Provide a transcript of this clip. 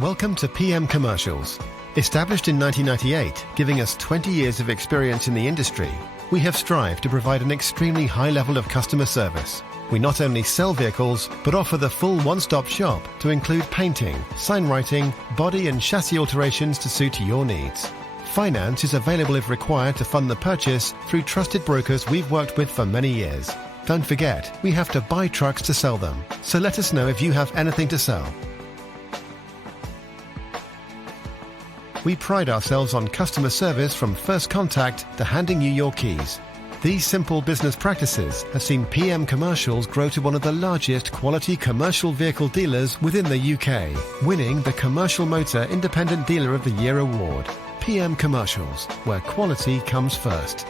Welcome to PM Commercials. Established in 1998, giving us 20 years of experience in the industry, we have strived to provide an extremely high level of customer service. We not only sell vehicles, but offer the full one-stop shop to include painting, sign writing, body and chassis alterations to suit your needs. Finance is available if required to fund the purchase through trusted brokers we've worked with for many years. Don't forget, we have to buy trucks to sell them, so let us know if you have anything to sell. We pride ourselves on customer service from first contact to handing you your keys. These simple business practices have seen PM Commercials grow to one of the largest quality commercial vehicle dealers within the UK, winning the Commercial Motor Independent Dealer of the Year award. PM Commercials, where quality comes first.